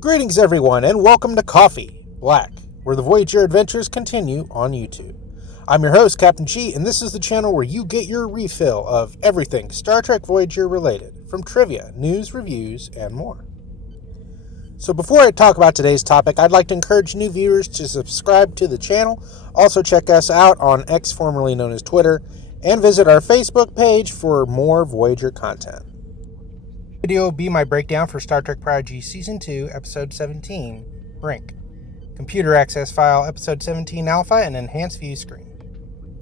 Greetings everyone and welcome to Coffee Black, where the Voyager adventures continue on YouTube. I'm your host, Captain G, and this is the channel where you get your refill of everything Star Trek Voyager related, from trivia, news, reviews, and more. So before I talk about today's topic, I'd like to encourage new viewers to subscribe to the channel, also check us out on X, formerly known as Twitter, and visit our Facebook page for more Voyager content. This video will be my breakdown for Star Trek Prodigy Season 2, Episode 17, Brink. Computer Access File, Episode 17 Alpha, and Enhanced View Screen.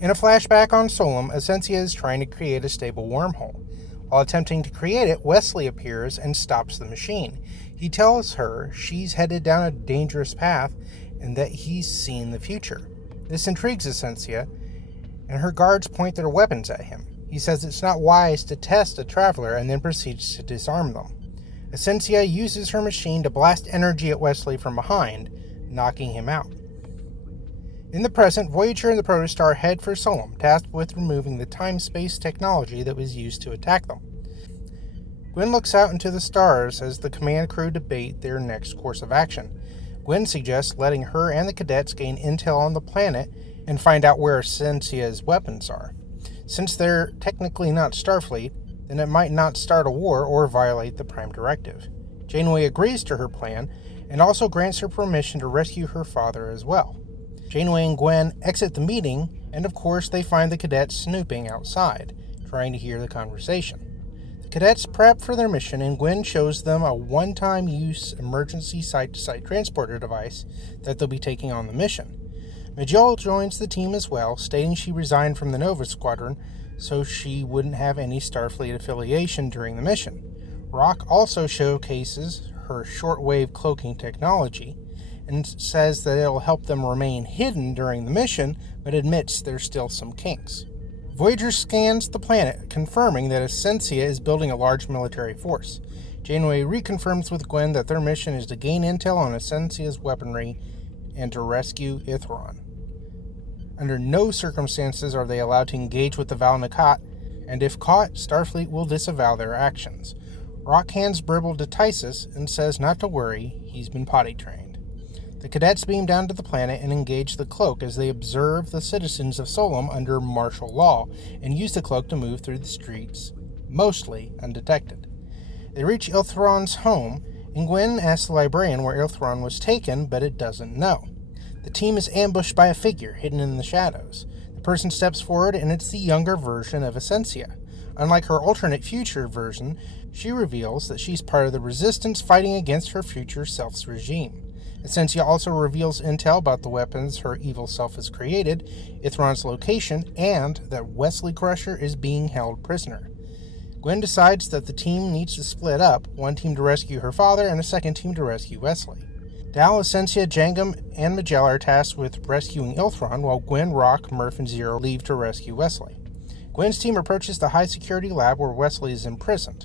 In a flashback on Solum, Essentia is trying to create a stable wormhole. While attempting to create it, Wesley appears and stops the machine. He tells her she's headed down a dangerous path and that he's seen the future. This intrigues Essentia, and her guards point their weapons at him. He says it's not wise to test a traveler and then proceeds to disarm them. Essentia uses her machine to blast energy at Wesley from behind, knocking him out. In the present, Voyager and the Protostar head for Solum, tasked with removing the time-space technology that was used to attack them. Gwen looks out into the stars as the command crew debate their next course of action. Gwen suggests letting her and the cadets gain intel on the planet and find out where Essentia's weapons are. Since they're technically not Starfleet, then it might not start a war or violate the Prime Directive. Janeway agrees to her plan and also grants her permission to rescue her father as well. Janeway and Gwen exit the meeting, and of course they find the cadets snooping outside, trying to hear the conversation. The cadets prep for their mission, and Gwen shows them a one-time use emergency site-to-site transporter device that they'll be taking on the mission. Majel joins the team as well, stating she resigned from the Nova Squadron so she wouldn't have any Starfleet affiliation during the mission. Rock also showcases her shortwave cloaking technology and says that it'll help them remain hidden during the mission, but admits there's still some kinks. Voyager scans the planet, confirming that Essentia is building a large military force. Janeway reconfirms with Gwen that their mission is to gain intel on Essentia's weaponry and to rescue Ithron. Under no circumstances are they allowed to engage with the Val Nakat, and if caught, Starfleet will disavow their actions. Rock hands Bribble to Tysus and says not to worry, he's been potty trained. The cadets beam down to the planet and engage the cloak as they observe the citizens of Solum under martial law and use the cloak to move through the streets, mostly undetected. They reach Ithron's home, and Gwen asks the librarian where Ithron was taken, but it doesn't know. The team is ambushed by a figure hidden in the shadows. The person steps forward, and it's the younger version of Essentia. Unlike her alternate future version, she reveals that she's part of the resistance fighting against her future self's regime. Essentia also reveals intel about the weapons her evil self has created, Ithron's location, and that Wesley Crusher is being held prisoner. Gwen decides that the team needs to split up, one team to rescue her father and a second team to rescue Wesley. Dal, Essentia, Jangum, and Majel are tasked with rescuing Ithron, while Gwen, Rock, Murph, and Zero leave to rescue Wesley. Gwen's team approaches the high-security lab where Wesley is imprisoned.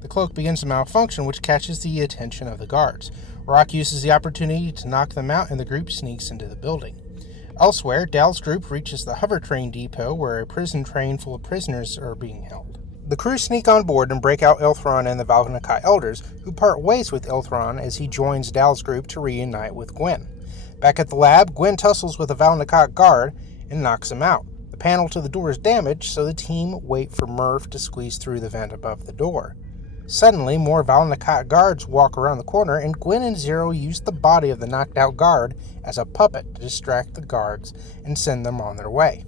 The cloak begins to malfunction, which catches the attention of the guards. Rock uses the opportunity to knock them out, and the group sneaks into the building. Elsewhere, Dal's group reaches the hover train depot where a prison train full of prisoners are being held. The crew sneak on board and break out Ithron and the Val Nakat elders, who part ways with Ithron as he joins Dal's group to reunite with Gwen. Back at the lab, Gwen tussles with a Val Nakat guard and knocks him out. The panel to the door is damaged, so the team wait for Murph to squeeze through the vent above the door. Suddenly, more Val Nakat guards walk around the corner, and Gwen and Zero use the body of the knocked-out guard as a puppet to distract the guards and send them on their way.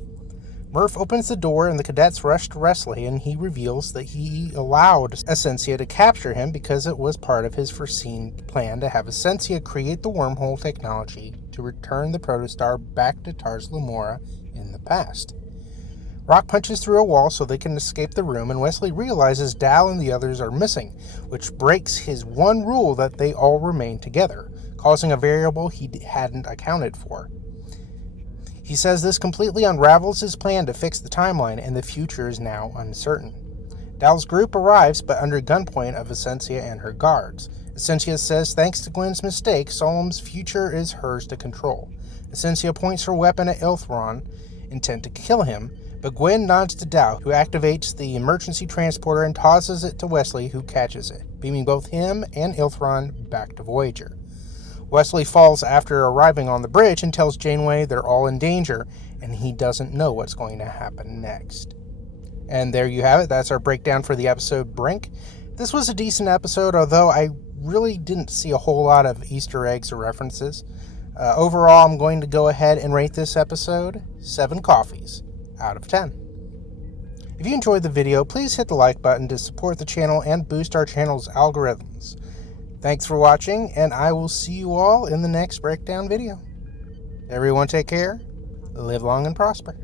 Murph opens the door, and the cadets rush to Wesley, and he reveals that he allowed Essentia to capture him because it was part of his foreseen plan to have Essentia create the wormhole technology to return the Protostar back to Tars Lamora in the past. Rock punches through a wall so they can escape the room, and Wesley realizes Dal and the others are missing, which breaks his one rule that they all remain together, causing a variable he hadn't accounted for. He says this completely unravels his plan to fix the timeline, and the future is now uncertain. Dal's group arrives, but under gunpoint of Essentia and her guards. Essentia says thanks to Gwen's mistake, Solum's future is hers to control. Essentia points her weapon at Ithron, intent to kill him, But Gwen nods to Dow, who activates the emergency transporter and tosses it to Wesley, who catches it, beaming both him and Ilthron back to Voyager. Wesley falls after arriving on the bridge and tells Janeway they're all in danger, and he doesn't know what's going to happen next. And there you have it. That's our breakdown for the episode Brink. This was a decent episode, although I really didn't see a whole lot of Easter eggs or references. Overall, I'm going to go ahead and rate this episode 7 coffees out of 10. If you enjoyed the video, please hit the like button to support the channel and boost our channel's algorithms. Thanks for watching, and I will see you all in the next breakdown video. Everyone take care, live long and prosper.